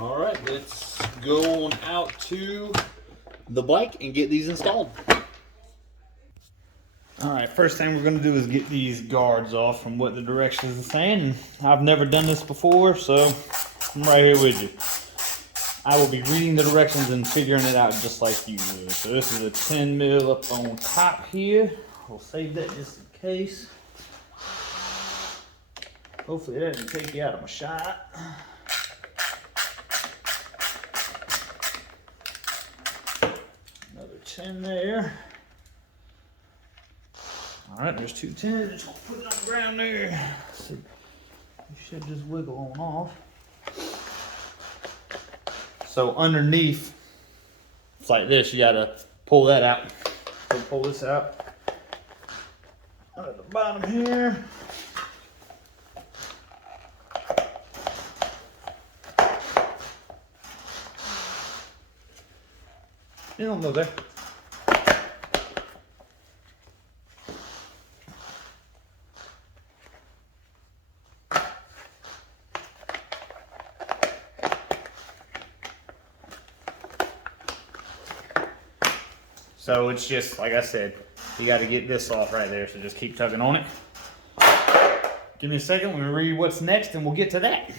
All right, let's go on out to the bike and get these installed. All right, first thing we're gonna do is get these guards off from what the directions are saying. And I've never done this before, so I'm right here with you. I will be reading the directions and figuring it out just like you will. So this is a 10 mil up on top here. We'll save that just in case. Hopefully that doesn't take you out of my shot. Another 10 there. All right, there's 2 10s. Just gonna put it on the ground there. So you should just wiggle on off. So underneath, it's like this. You gotta pull that out. So pull this out. At the bottom here. You don't know there. So it's just, like I said, you got to get this off right there. So just keep tugging on it. Give me a second. We'll read what's next and we'll get to that.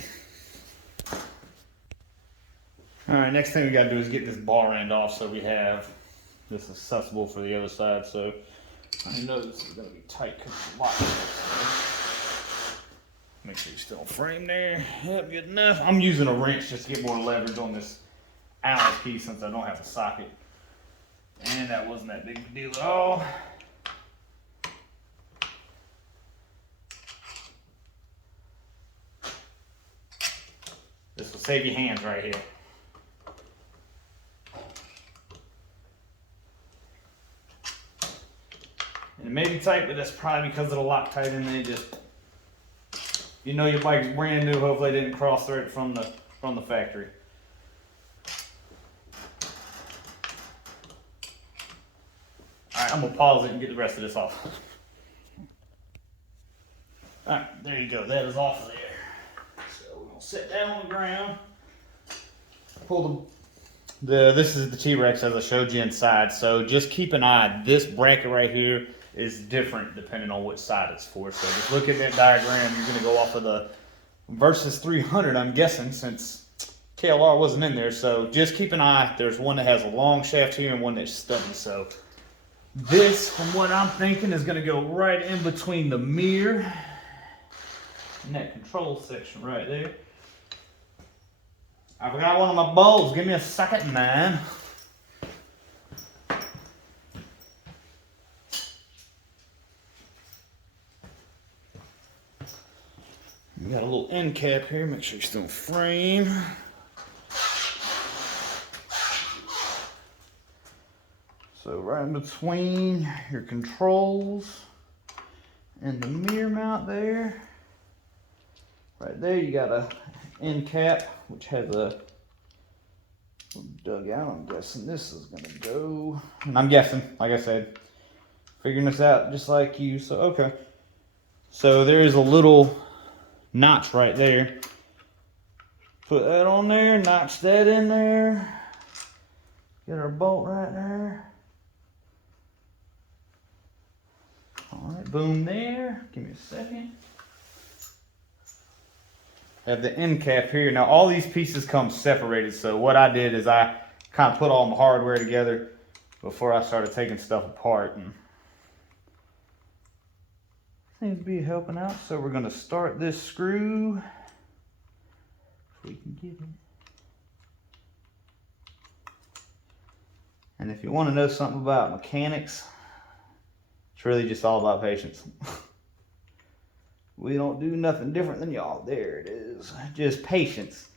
All right, next thing we got to do is get this bar end off so we have this accessible for the other side. So I know this is going to be tight because it's locked. Make sure you're still in frame there. Yep, good enough. I'm using a wrench just to get more leverage on this Allen piece since I don't have a socket. And that wasn't that big of a deal at all. This will save your hands right here. And it may be tight, but that's probably because of the Loctite in there. Just, you know, your bike's brand new. Hopefully, they didn't cross thread it from the factory. Alright, I'm going to pause it and get the rest of this off. Alright, there you go. That is off of there. So we're going to sit down on the ground. Pull this is the T-Rex as I showed you inside. So just keep an eye. This bracket right here is different depending on which side it's for. So just look at that diagram. You're going to go off of the Versus 300, I'm guessing, since KLR wasn't in there. So just keep an eye. There's one that has a long shaft here and one that's stubby. So this, from what I'm thinking, is going to go right in between the mirror and that control section right there. I forgot one of my bolts. Give me a second, man. We got a little end cap here. Make sure you're still in frame. So right in between your controls and the mirror mount there. Right there you got a end cap which has a dugout. I'm guessing this is gonna go. And I'm guessing, like I said, figuring this out just like you. So okay. So there is a little notch right there. Put that on there, notch that in there. Get our bolt right there. Alright, boom there. Give me a second. I have the end cap here. Now all these pieces come separated, so what I did is I kind of put all my hardware together before I started taking stuff apart. And seems to be helping out. So we're going to start this screw if we can get it. And if you want to know something about mechanics, it's really just all about patience. We don't do nothing different than y'all. There it is. Just patience.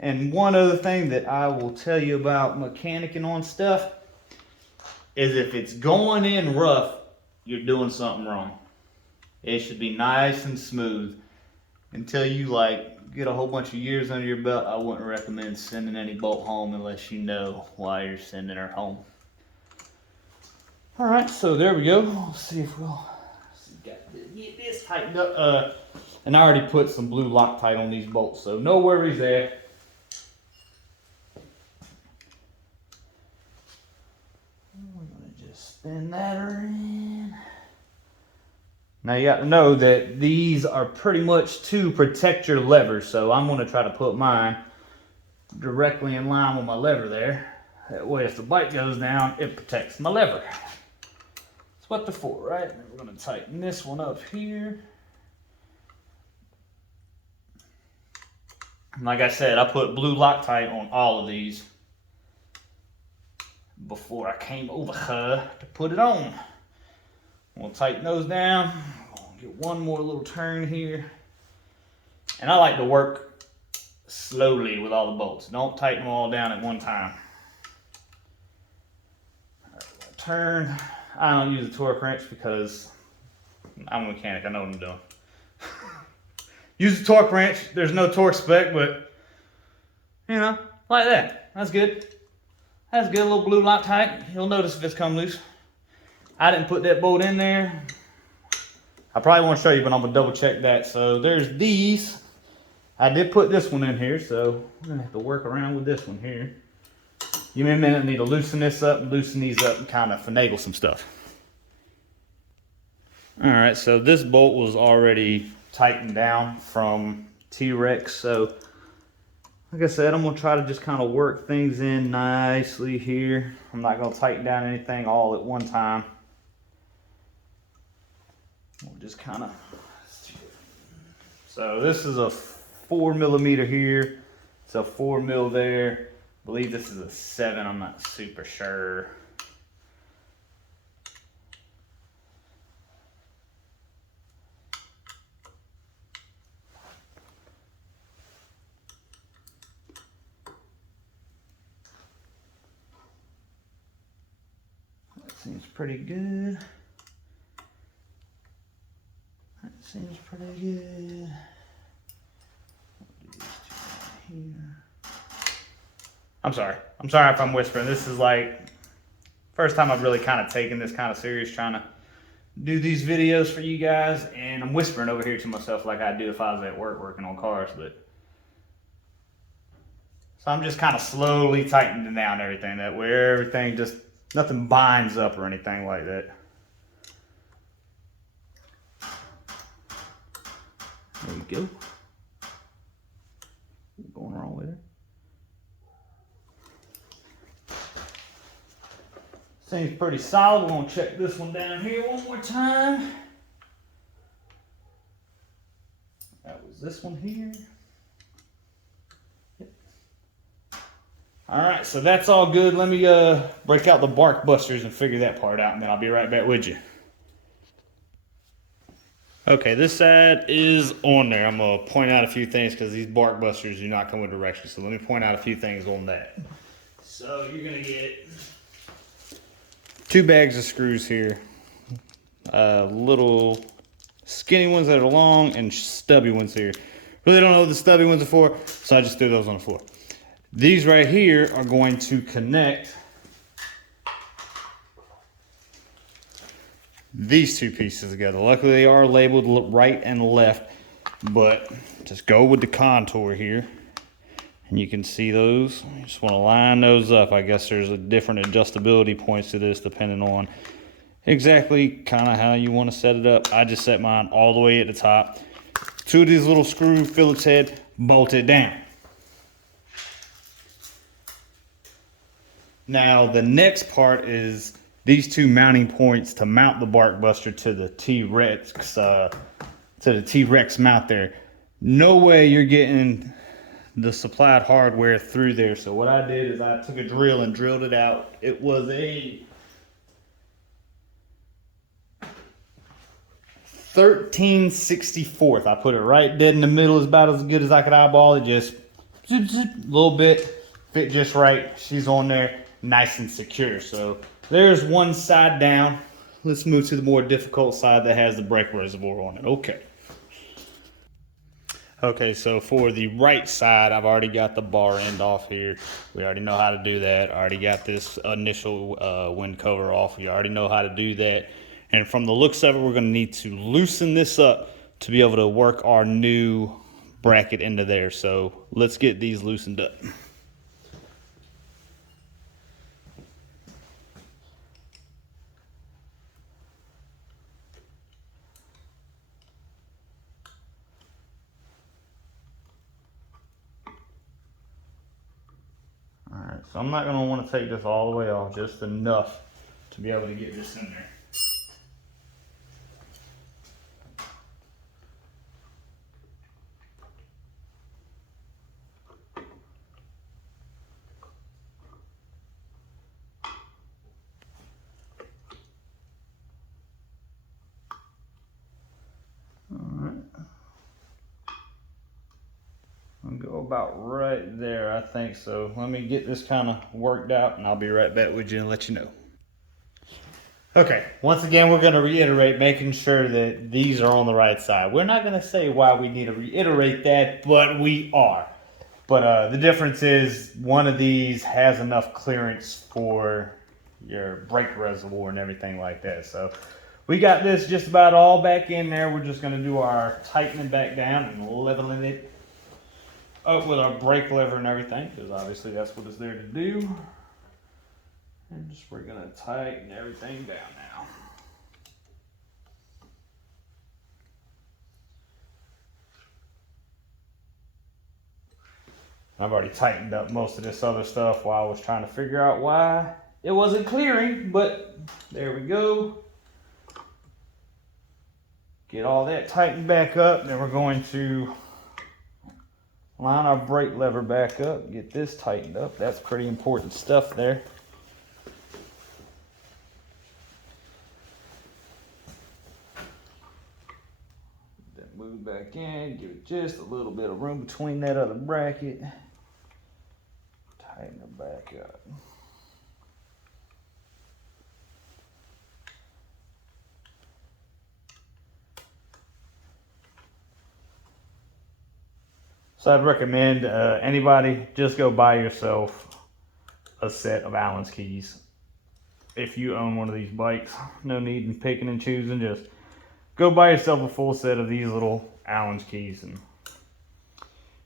And one other thing that I will tell you about mechanicking on stuff is if it's going in rough, you're doing something wrong. It should be nice and smooth. Until you like get a whole bunch of years under your belt, I wouldn't recommend sending any bolt home unless you know why you're sending her home. All right, so there we go. Let's see if we'll get this tightened up. And I already put some blue Loctite on these bolts, so no worries there. Spin that around. Now you got to know that these are pretty much to protect your lever, so I'm going to try to put mine directly in line with my lever there. That way if the bike goes down, it protects my lever. That's what they're for, right? And we're going to tighten this one up here. And like I said, I put blue Loctite on all of these before I came over here to put it on. We'll tighten those down. Get one more little turn here. And I like to work slowly with all the bolts. Don't tighten them all down at one time. Turn. I don't use a torque wrench because I'm a mechanic. I know what I'm doing. Use a torque wrench. There's no torque spec, but you know, like that. That's good. That's good. A little blue Loctite. You'll notice if it's come loose. I didn't put that bolt in there. I probably won't show you, but I'm gonna double check that. So there's these. I did put this one in here, so I'm gonna have to work around with this one here. Give me a minute. I need to loosen this up, loosen these up, and kind of finagle some stuff. All right, so this bolt was already tightened down from T-Rex. So like I said, I'm gonna try to just kind of work things in nicely here. I'm not gonna tighten down anything all at one time. We'll just kind of, so this is a 4mm here. It's a 4mm there. I believe this is a 7. I'm not super sure. That seems pretty good. That seems pretty good. Here. I'm sorry if I'm whispering. This is like first time I've really kind of taken this kind of serious, trying to do these videos for you guys, and I'm whispering over here to myself like I'd do if I was at work working on cars. But so I'm just kind of slowly tightening down everything, that way everything just, nothing binds up or anything like that. There you go. Going wrong with it. Seems pretty solid. We're gonna check this one down here one more time. That was this one here. Yep. All right, so that's all good. Let me break out the barkbusters and figure that part out, and then I'll be right back with you. Okay, this side is on there. I'm gonna point out a few things because these barkbusters do not come with directions. So let me point out a few things on that. So you're gonna get 2 bags of screws here. Little skinny ones that are long and stubby ones here. Really don't know what the stubby ones are for, so I just threw those on the floor. These right here are going to connect these 2 pieces together. Luckily they are labeled right and left, but just go with the contour here and you can see those. You just want to line those up. I guess there's a different adjustability points to this depending on exactly kind of how you want to set it up. I just set mine all the way at the top. 2 of these little screw Phillips head bolted down. Now the next part is these 2 mounting points to mount the barkbuster to the T-Rex mount there. No way you're getting the supplied hardware through there. So what I did is I took a drill and drilled it out. It was a 13/64. I put it right dead in the middle, is about as good as I could eyeball it. Just zip, zip, a little bit, fit just right. She's on there nice and secure. So there's one side down. Let's move to the more difficult side that has the brake reservoir on it. Okay, so for the right side, I've already got the bar end off here. We already know how to do that. I already got this initial wind cover off. We already know how to do that. And from the looks of it, we're gonna need to loosen this up to be able to work our new bracket into there. So let's get these loosened up. So I'm not gonna want to take this all the way off, just enough to be able to get this in there. I'll go about right there, I think so. Let me get this kind of worked out and I'll be right back with you and let you know. Okay, once again, we're going to reiterate making sure that these are on the right side. We're not going to say why we need to reiterate that, but we are. But the difference is one of these has enough clearance for your brake reservoir and everything like that. So we got this just about all back in there. We're just going to do our tightening back down and leveling it up with our brake lever and everything, because obviously that's what it's there to do. And just we're going to tighten everything down now. I've already tightened up most of this other stuff while I was trying to figure out why it wasn't clearing, but there we go. Get all that tightened back up. Then we're going to line our brake lever back up, get this tightened up. That's pretty important stuff there. Then move back in, give it just a little bit of room between that other bracket. Tighten it back up. So I'd recommend anybody just go buy yourself a set of Allen's keys. If you own one of these bikes, no need in picking and choosing. Just go buy yourself a full set of these little Allen's keys, and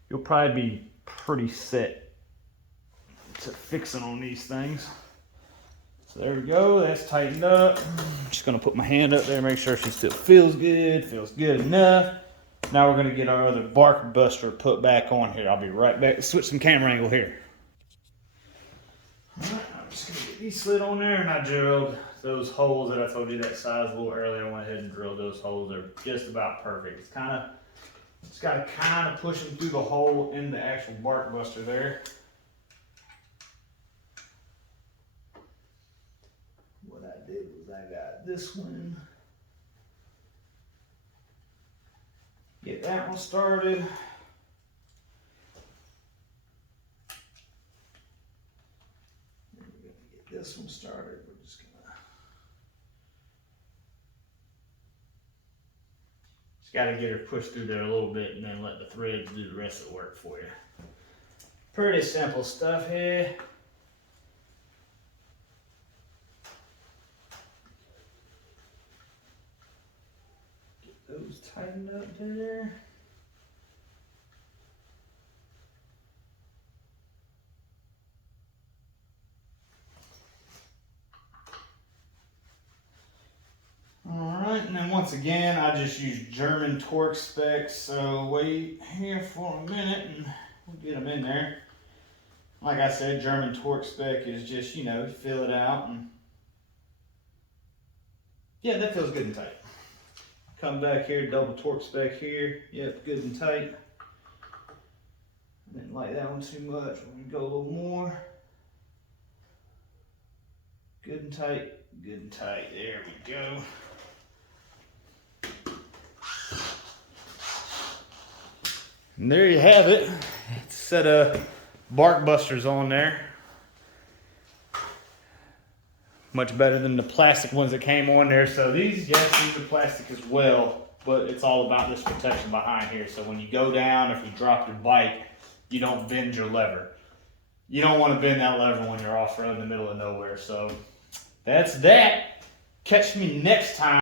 you'll probably be pretty set to fixing on these things. So there we go. That's tightened up. I'm just gonna put my hand up there, make sure she still feels good enough. Now we're going to get our other barkbuster put back on here. I'll be right back. Switch some camera angle here. All right, I'm just going to get these slid on there, and I drilled those holes that I told you that size a little earlier. I went ahead and drilled those holes. They're just about perfect. It's got to kind of push them through the hole in the actual barkbuster there. What I did was I got this one. Get that one started. We're going to get this one started. We're just got to get her pushed through there a little bit and then let the threads do the rest of the work for you. Pretty simple stuff here. Those tightened up there. Alright, and then once again, I just use German torque specs, so wait here for a minute and we'll get them in there. Like I said, German torque spec is just, you know, fill it out and yeah, that feels good and tight. Come back here, double torque spec here. Yep, good and tight. Didn't like that one too much. We're gonna go a little more. Good and tight, good and tight. There we go. And there you have it. It's a set of barkbusters on there. Much better than the plastic ones that came on there. So these, yes, these are plastic as well, but it's all about this protection behind here. So when you go down, if you drop your bike, you don't bend your lever. You don't want to bend that lever when you're off-road in the middle of nowhere. So that's that. Catch me next time.